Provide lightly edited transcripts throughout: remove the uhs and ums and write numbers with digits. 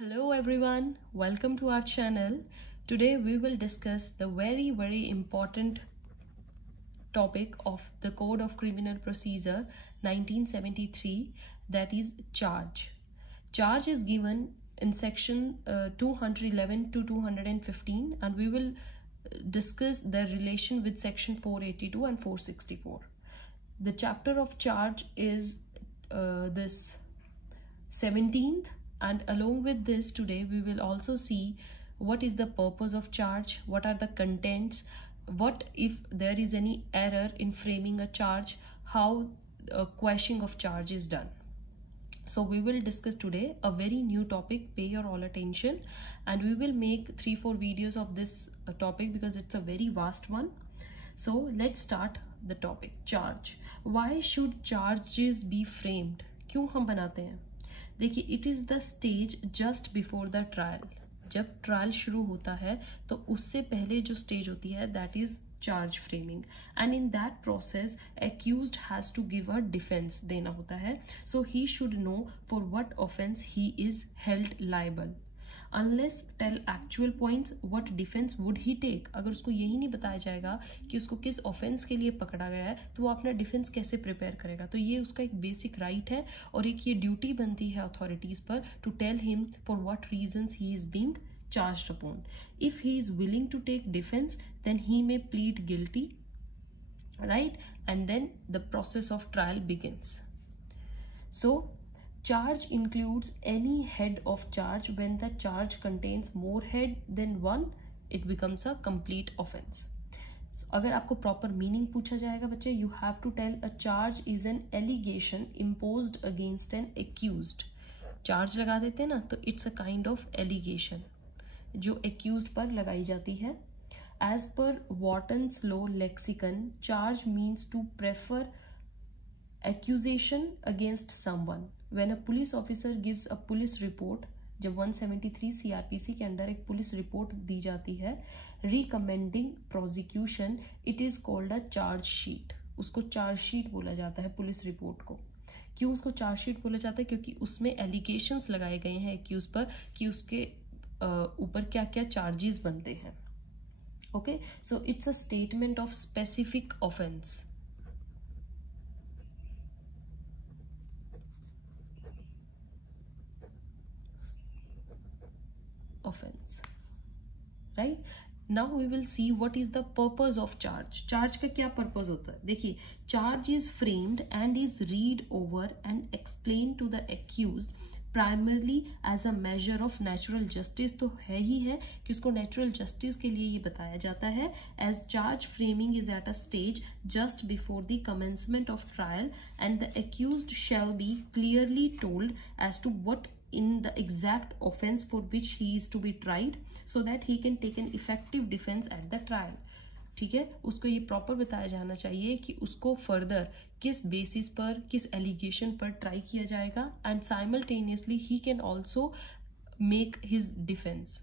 Hello everyone, welcome to our channel. Today we will discuss the very important topic of the Code of Criminal Procedure 1973, that is charge. Charge is given in section 211 to 215 and we will discuss the relation with section 482 and 464. The chapter of charge is this 17th, and along with this today we will also see what is the purpose of charge, what are the contents, what if there is any error in framing a charge, how quashing of charge is done. So we will discuss today a very new topic. Pay your all attention, and we will make 3-4 videos of this topic because it's a very vast one. So let's start the topic. Charge. Why should charges be framed? क्यों हम बनाते हैं? देखिए, it is the stage just before the trial. जब trial शुरू होता है तो उससे पहले जो स्टेज होती है that is charge framing, and in that process accused has to give a defence देना होता है. So he should know for what offence he is held liable. Unless tell actual points what defence would he take. अगर उसको यही नहीं बताया जाएगा कि उसको किस ऑफेंस के लिए पकड़ा गया है तो वो अपना डिफेंस कैसे प्रिपेयर करेगा. तो ये उसका एक बेसिक राइट है और एक ये ड्यूटी बनती है अथॉरिटीज पर to tell him for what reasons he is being charged upon. If he is willing to take defence then he may plead guilty, right, and then the process of trial begins. So charge includes any head of charge. When the charge contains more head than one, it becomes a complete offense. So, अगर आपको proper meaning पूछा जाएगा बच्चे, you have to tell a charge is an allegation imposed against an accused. charge लगा देते हैं ना, तो it's a kind of allegation जो accused पर लगाई जाती है. As per Wharton's law lexicon, charge means to prefer accusation against someone. When a police officer gives a police report, जब 173 CRPC के अंडर एक पुलिस रिपोर्ट दी जाती है recommending prosecution, it is called a charge sheet. उसको charge sheet बोला जाता है police report को. क्यों उसको चार्ज शीट बोला जाता है? क्योंकि उसमें एलिगेशंस लगाए गए हैं एक्यूज पर कि उसके ऊपर क्या क्या चार्जेस बनते हैं. Okay, so it's a statement of specific offence. offense, right? Now we will see what is the purpose of charge. charge का क्या purpose होता है? देखिए, charge is framed and is read over and explained to the accused primarily as a measure of natural justice. तो है ही है कि उसको natural justice के लिए ये बताया जाता है. As charge framing is at a stage just before the commencement of trial and the accused shall be clearly told as to what in the exact offense for which he is to be tried so that he can take an effective defense at the trial. ठीक है, उसको ये proper बताया जाना चाहिए कि उसको further किस बेसिस पर, किस एलिगेशन पर ट्राई किया जाएगा, and simultaneously he can also make his defence.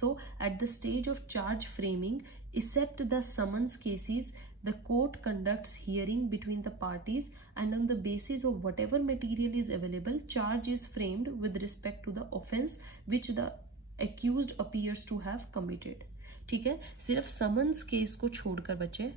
So at the stage of charge framing, except the summons cases, the court conducts hearing between the parties and on the basis of whatever material is available, charge is framed with respect to the offense which the accused appears to have committed. ठीक है, सिर्फ summons case को छोड़कर बच्चे,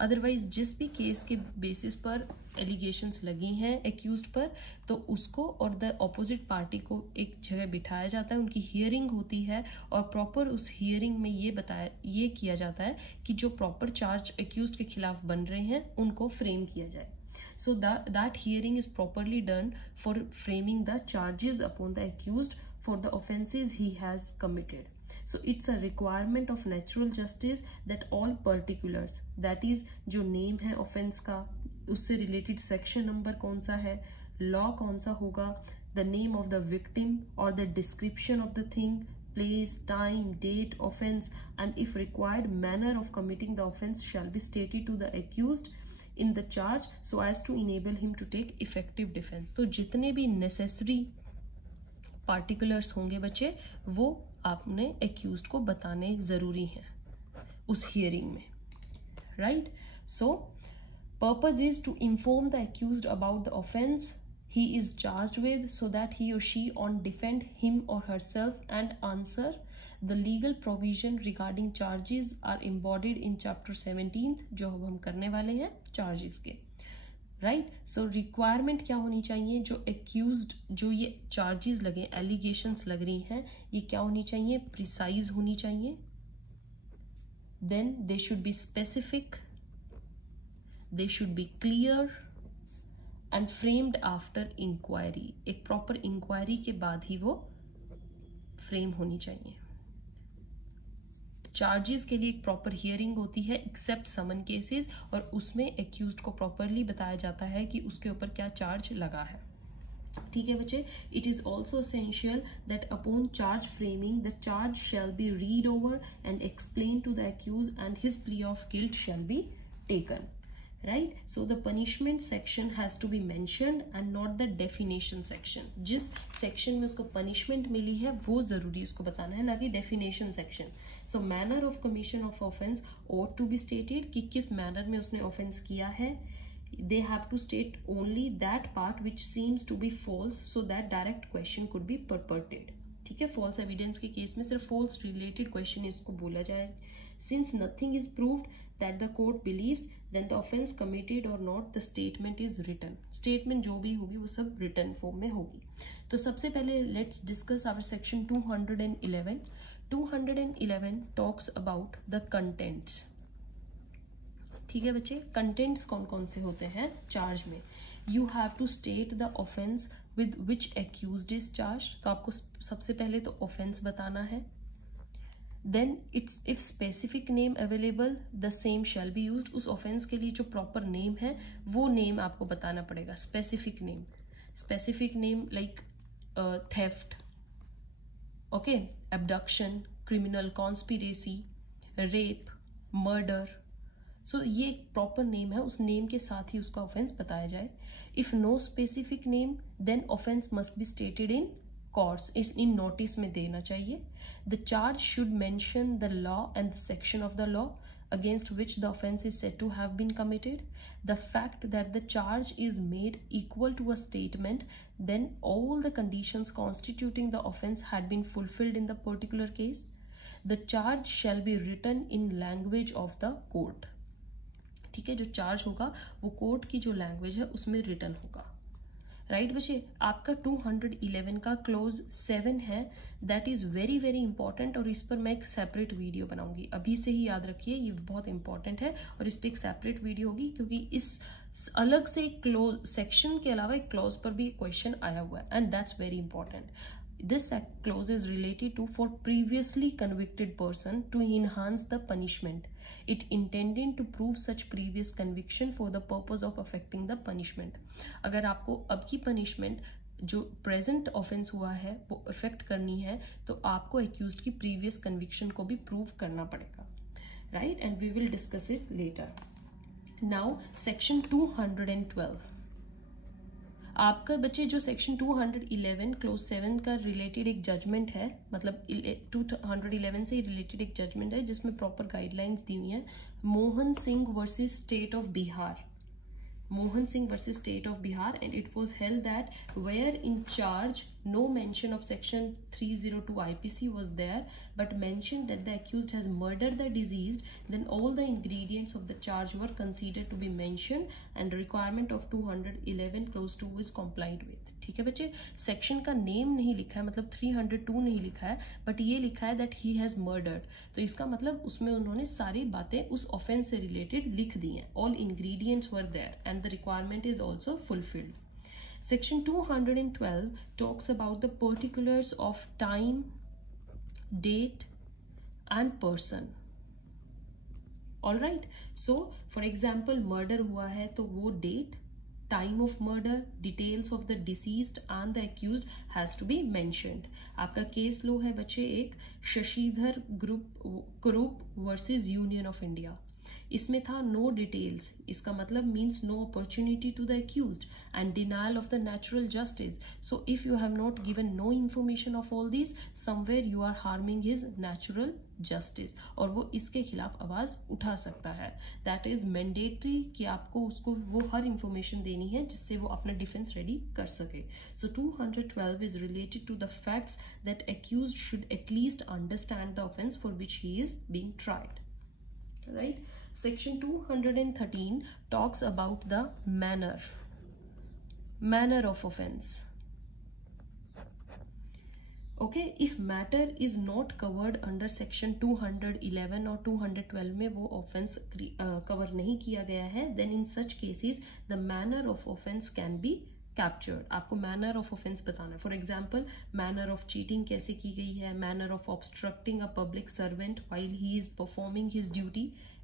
otherwise जिस भी case के basis पर एलिगेशंस लगी हैं एक्यूज्ड पर, तो उसको और द ऑपोजिट पार्टी को एक जगह बिठाया जाता है, उनकी हियरिंग होती है और प्रॉपर उस हियरिंग में ये किया जाता है कि जो प्रॉपर चार्ज एक्यूज्ड के खिलाफ बन रहे हैं उनको फ्रेम किया जाए. So that hearing is properly done for framing the charges upon the accused for the offenses he has committed. So it's a requirement of natural justice that all particulars, that is जो name है offense का, उससे related section number कौन सा है, law कौन सा होगा, the name of the victim or the description of the thing, place, time, date, offense, and if required manner of committing the offense shall be stated to the accused in the charge so as to enable him to take effective defense. तो जितने भी necessary particulars होंगे बच्चे वो आपने accused को बताने जरूरी हैं उस hearing में, right? So purpose is to inform the accused about the offense he is charged with, so that he or she on defend him or herself and answer. The legal provision regarding charges are embodied in chapter 17, जो अब हम करने वाले हैं charges के, right. सो requirement क्या होनी चाहिए, जो एक्यूज्ड, जो ये चार्जेस लगे, एलिगेशंस लग रही हैं, ये क्या होनी चाहिए, प्रिसाइज होनी चाहिए. Then they should be specific, they should be clear and framed after inquiry. एक प्रॉपर इंक्वायरी के बाद ही वो फ्रेम होनी चाहिए. चार्जेस के लिए एक प्रॉपर हियरिंग होती है एक्सेप्ट समन केसेस, और उसमें एक्यूज्ड को प्रॉपरली बताया जाता है कि उसके ऊपर क्या चार्ज लगा है. ठीक है बच्चे. It is also essential that upon charge framing the charge shall be read over and explain to the accuse and his plea of guilt shall be taken, right? So the punishment section has to be mentioned and not the definition section. जिस section में उसको punishment मिली है वो जरूरी उसको बताना है, ना कि definition section. So manner of commission of offense ought to be stated कि किस manner में उसने offense किया है. They have to state only that part which seems to be false so that direct question could be purported. ठीक है. false evidence के case में सिर्फ false related question इसको बोला जाए. Since nothing is proved that the court believes, then the offense committed or not, the statement is written. Statement जो भी होगी वो सब written form में होगी. तो सबसे पहले let's discuss our section 211. 211 talks about the contents. ठीक है बच्चे. contents कौन कौन से होते हैं चार्ज में. You have to state the offense with which accused is charged. तो आपको सबसे पहले तो offense बताना है. Then it's if specific name available, the same shall be used. उस offense के लिए जो proper name है वो name आपको बताना पड़ेगा. specific name like theft, okay, abduction, criminal conspiracy, rape, murder. So ये एक proper name है, उस name के साथ ही उसका offense बताया जाए. If no specific name, then offense must be stated in courts, in notice में देना चाहिए. The charge should mention the law and the section of the law against which the offense is said to have been committed. The fact that the charge is made equal to a statement, then all the conditions constituting the offense had been fulfilled in the particular case. The charge shall be written in language of the court. ठीक है. जो charge होगा वो court की जो language है उसमें written होगा. राइट बच्चे. आपका 211 का क्लोज 7 है, that is very very important, और इस पर मैं एक सेपरेट वीडियो बनाऊंगी. अभी से ही याद रखिए, ये बहुत इंपॉर्टेंट है और इस पर एक सेपरेट वीडियो होगी, क्योंकि इस अलग से एक क्लोज सेक्शन के अलावा एक क्लोज पर भी क्वेश्चन आया हुआ है, and that's very important. This clause is related to for previously convicted person to enhance the punishment. It intended to prove such previous conviction for the purpose of affecting the punishment. अगर आपको अब की punishment जो present offense हुआ है वो affect करनी है, तो आपको accused की previous conviction को भी prove करना पड़ेगा, right? And we will discuss it later. Now section 212. आपका बच्चे जो सेक्शन 211 क्लोज 7 का रिलेटेड एक जजमेंट है, मतलब 211 से रिलेटेड एक जजमेंट है जिसमें प्रॉपर गाइडलाइंस दी हुई है. Mohan Singh versus state of Bihar. Mohan Singh versus State of Bihar, and it was held that where in charge no mention of section 302 IPC was there, but mentioned that the accused has murdered the deceased, then all the ingredients of the charge were considered to be mentioned and the requirement of 211 clause 2 is complied with. ठीक है बच्चे. Section का name नहीं लिखा है, मतलब 302 नहीं लिखा है, बट ये लिखा है दैट ही हैज मर्डर्ड. तो इसका मतलब उसमें उन्होंने सारी बातें उस ऑफेंस से रिलेटेड लिख दी हैं. All ingredients were there and the requirement is also fulfilled. Section 212 talks about the particulars of time, date and person. All right. So for example murder हुआ है तो वो date, time of murder, details of the deceased and the accused has to be mentioned. आपका case लो है बच्चे एक Shashidhar group versus union of India. इसमें था नो डिटेल्स, इसका मतलब means no opportunity to the accused and denial of the natural justice. So if you have not given no information of all this, somewhere you are harming his natural justice, और वो इसके खिलाफ आवाज उठा सकता है. दैट इज मैंडेटरी कि आपको उसको वो हर इंफॉर्मेशन देनी है जिससे वो अपना डिफेंस रेडी कर सके. So 212 is related to the facts that accused should at least understand the offence for which he is being tried. Right? Section 213 talks about the manner of offense. Okay, if matter is not covered under section 211 और 212 में वो offense cover नहीं किया गया है, then in such cases the manner of offense can be captured. आपको manner of offense बताना है. For example, manner of cheating कैसे की गई है, manner of obstructing a public servant while he is performing his duty,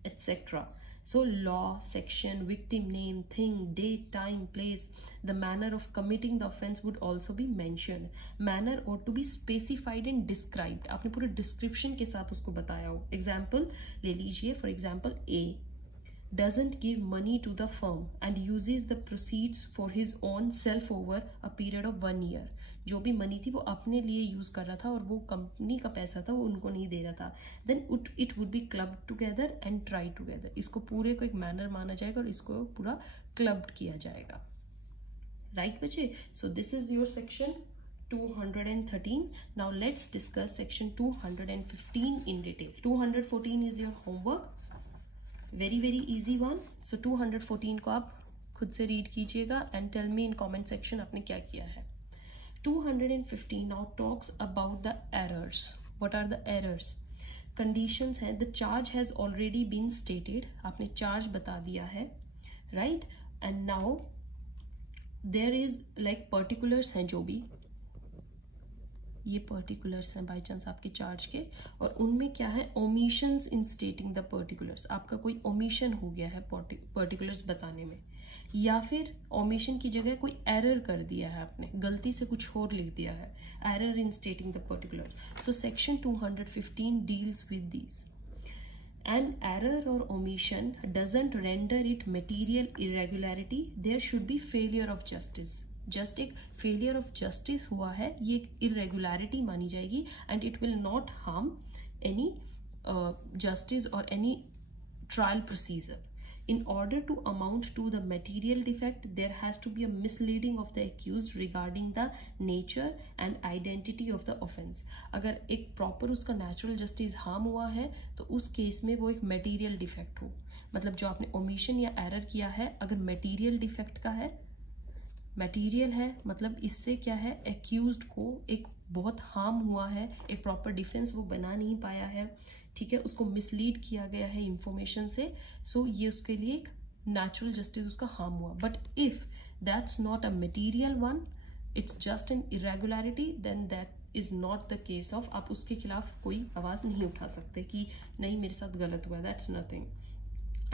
etc. So law, section, victim name, thing, date, time, place, the manner of committing the offense would also be mentioned. Manner ought to be specified and described. आपने पूरे description के साथ उसको बताया हो. Example ले लीजिए. For example, A doesn't give money to the firm and uses the proceeds for his own self over a period of 1 year. जो भी मनी थी वो अपने लिए यूज कर रहा था और वो कंपनी का पैसा था वो उनको नहीं दे रहा था. Then it would be clubbed together and try together. इसको पूरे को एक मैनर माना जाएगा और इसको पूरा क्लब्ड किया जाएगा. राइट बच्चे? So this is your section 213. Now let's discuss section 215 in detail. 214 is your homework. Very easy one. So 214 को आप खुद से रीड कीजिएगा and tell me in comment section आपने क्या किया है. 215 now talks about the errors. What are the errors? Conditions हैं. The charge has already been stated. आपने चार्ज बता दिया है, right? And now there is like particulars हैं, जो भी ये पर्टिकुलर्स हैं बाई चांस आपके चार्ज के, और उनमें क्या है, omissions in stating the particulars. आपका कोई ओमिशन हो गया है पर्टिकुलर्स बताने में, या फिर ओमिशन की जगह कोई एरर कर दिया है, आपने गलती से कुछ और लिख दिया है. Error in stating the particulars. So section 215 deals with these. An error or omission doesn't render it material irregularity. There should be failure of justice. Just एक फेलियर ऑफ जस्टिस हुआ है, ये इरेगुलरिटी मानी जाएगी and it will not harm any justice or any trial procedure. In order to amount to the material defect, there has to be a misleading of the accused regarding the nature and identity of the offense. अगर एक proper उसका natural justice harm हुआ है तो उस case में वो एक मटेरियल डिफेक्ट हो. मतलब जो आपने ओमिशन या एरर किया है, अगर मटेरियल डिफेक्ट का है, मटेरियल है मतलब इससे क्या है, एक्यूज्ड को एक बहुत हार्म हुआ है, एक प्रॉपर डिफेंस वो बना नहीं पाया है, ठीक है, उसको मिसलीड किया गया है इंफॉर्मेशन से. सो ये उसके लिए एक नेचुरल जस्टिस उसका हार्म हुआ. But if that's not a material one, it's just an irregularity, then that is not the case of, आप उसके खिलाफ कोई आवाज नहीं उठा सकते कि नहीं मेरे साथ गलत हुआ. That's nothing.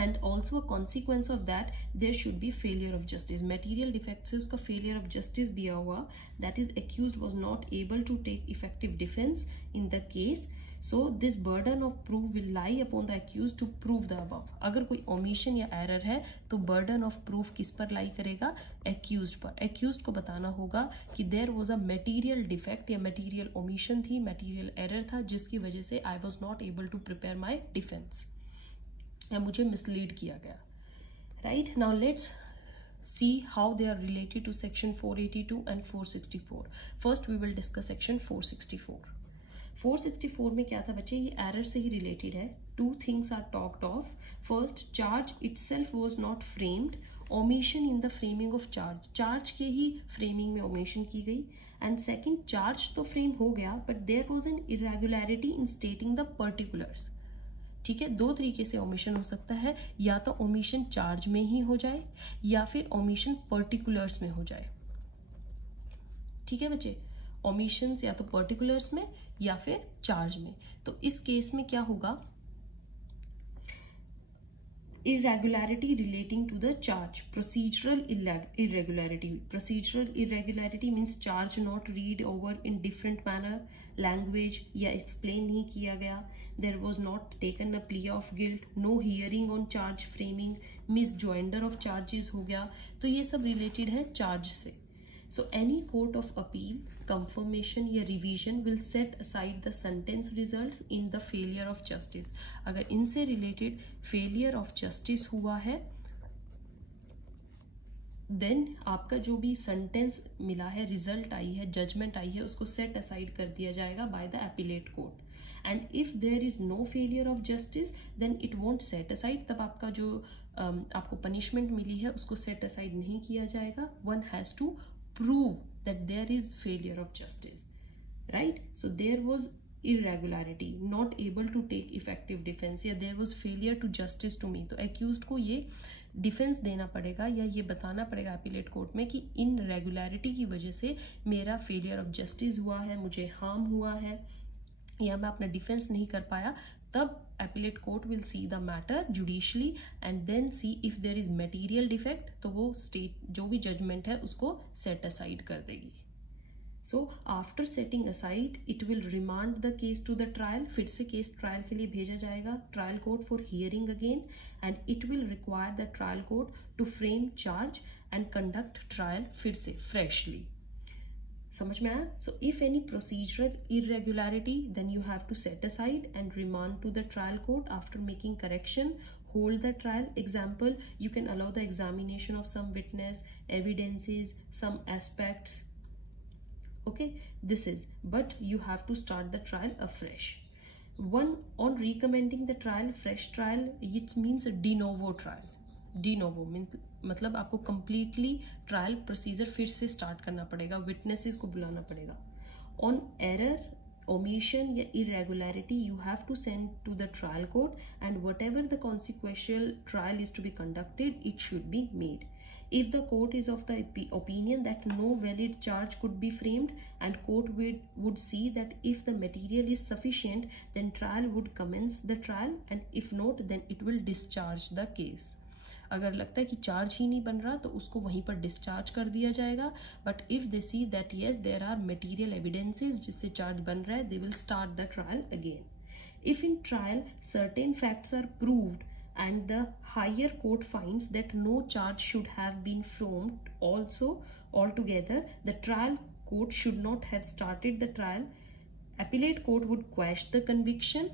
And also a consequence of that, there should be failure of justice. Material defect से उसका failure of justice दिया हुआ, that is accused was not able to take effective defense in the case. So this burden of proof will lie upon the accused to prove the above. अगर कोई omission या error है तो burden of proof किस पर lie करेगा, accused पर. accused को बताना होगा कि there was a material defect या material omission थी, material error था जिसकी वजह से I was not able to prepare my defense, या मुझे मिसलीड किया गया. Right now let's see how they are related to section 482 and 464. First we will discuss section 464. 464 में क्या था बच्चे, ये एरर से ही रिलेटेड है. 2 things are talked of. First, charge itself was not framed. Omission in the framing of charge, charge के ही framing में ओमिशन की गई. एंड सेकेंड, चार्ज तो फ्रेम हो गया but there was an irregularity in stating the particulars. ठीक है, 2 तरीके से ओमिशन हो सकता है, या तो ओमिशन चार्ज में ही हो जाए या फिर ओमिशन पर्टिकुलर्स में हो जाए. ठीक है बच्चे, ओमिशंस या तो पर्टिकुलर्स में या फिर चार्ज में. तो इस केस में क्या होगा, irregularity relating to the charge, procedural irregularity. Procedural irregularity means charge not read over in different manner, language या explain नहीं किया गया, there was not taken a plea of guilt, no hearing on charge framing, misjoinder of charges हो गया. तो ये सब related है charge से. So any court of appeal, confirmation या revision will set aside the sentence results in the failure of justice. अगर इनसे related failure of justice हुआ है, then आपका जो भी sentence मिला है, result आई है, judgment आई है, उसको set aside कर दिया जाएगा by the appellate court. And if there is no failure of justice, then it won't set aside. तब आपका जो आपको punishment मिली है उसको set aside नहीं किया जाएगा. One has to prove that there is failure of justice, right? So there was irregularity, not able to take effective defense, या there was failure to justice to me. तो accused को ये defence देना पड़ेगा या ये बताना पड़ेगा अपीलेट कोर्ट में कि इन रेगुलरिटी की वजह से मेरा फेलियर ऑफ जस्टिस हुआ है, मुझे हार्म हुआ है या मैं अपना डिफेंस नहीं कर पाया. तब appellate court will see the matter judicially and then see if there is material defect, तो वो state जो भी judgment है उसको set aside कर देगी. So after setting aside, it will remand the case to the trial. फिर से case trial के लिए भेजा जाएगा trial court for hearing again, and it will require the trial court to frame charge and conduct trial फिर से freshly. समझ में आया? So if any procedural irregularity, then you have to set aside and remand to the trial court after making correction, hold the trial. Example, you can allow the examination of some witness, evidences, some aspects. Okay, this is, but you have to start the trial afresh. One, on recommending the trial, fresh trial, it means a de novo trial. De novo मतलब आपको completely trial procedure फिर से start करना पड़ेगा, witnesses को बुलाना पड़ेगा. On error, omission या irregularity, you have to send to the trial court, and whatever the consequential trial is to be conducted, it should be made. If the court is of the opinion that no valid charge could be framed, and court would see that if the material is sufficient, then trial would commence the trial, and if not, then it will discharge the case. अगर लगता है कि charge ही नहीं बन रहा तो उसको वहीं पर डिस्चार्ज कर दिया जाएगा. But if they see that yes there are material evidences जिससे चार्ज बन रहा है, they will start the trial again. If in trial certain facts are proved and the higher court finds that no charge should have been framed also altogether, the trial court should not have started the trial. Appellate court would quash the conviction.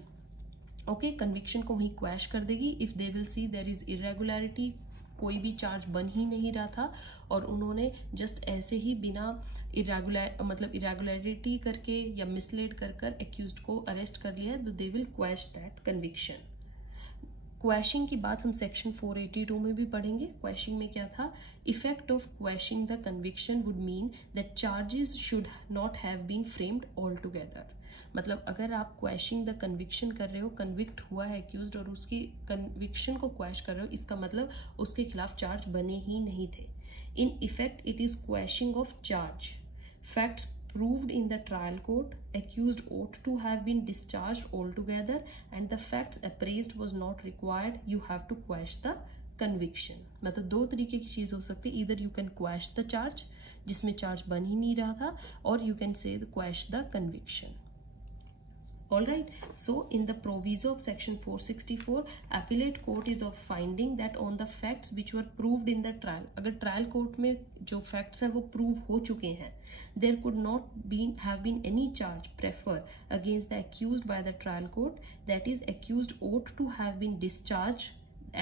Okay, conviction को वही quash कर देगी if they will see there is irregularity, कोई भी charge बन ही नहीं रहा था और उन्होंने जस्ट ऐसे ही बिना इरेगुलरिटी करके या मिसलेड कर एक्यूज्ड को अरेस्ट कर लिया, तो they will quash that conviction. Quashing की बात हम सेक्शन 482 में भी पढ़ेंगे. क्वैशिंग में क्या था? Effect of quashing the conviction would mean that charges should not have been framed all together. मतलब अगर आप क्वैशिंग द कन्विक्शन कर रहे हो, कन्विक्ट हुआ है एक्यूज्ड और उसकी कन्विक्शन को क्वैश कर रहे हो, इसका मतलब उसके खिलाफ चार्ज बने ही नहीं थे. In effect it is quashing of charge. Facts proved in the trial court, accused ought to have been discharged altogether, and the facts appraised was not required, you have to quash the conviction. मतलब दो तरीके की चीज हो सकती है. either you can quash the charge जिसमें charge बन ही नहीं रहा था, or you can say quash the conviction. Alright, so in the proviso of section 464, appellate court is of finding that on the facts which were proved in the trial, अगर trial court में जो facts हैं वो prove हो चुके हैं, there could not have been any charge preferred against the accused by the trial court, that is accused ought to have been discharged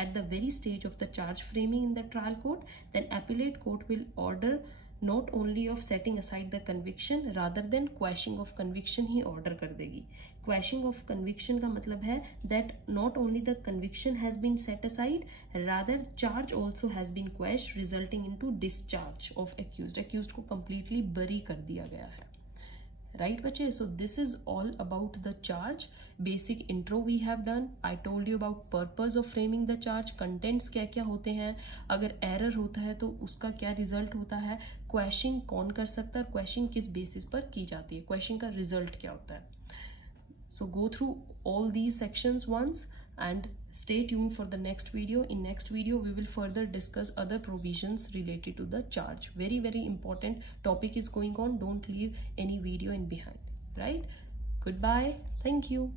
at the very stage of the charge framing in the trial court, then appellate court will order not only of setting aside the conviction, rather than quashing of conviction he order कर देगी. Quashing of conviction का मतलब है that not only the conviction has been set aside, rather charge also has been quashed, resulting into discharge of accused. Accused को completely bury कर दिया गया है. Right बच्चे? So this is all about the charge. Basic intro we have done. I told you about purpose of framing the charge. Contents क्या क्या होते हैं, अगर error होता है तो उसका क्या result होता है, quashing कौन कर सकता है, quashing किस basis पर की जाती है, quashing का result क्या होता है. So go through all these sections once. and stay tuned for the next video. In next video we will further discuss other provisions related to the charge. Very important topic is going on. Don't leave any video in behind, right? Goodbye. Thank you.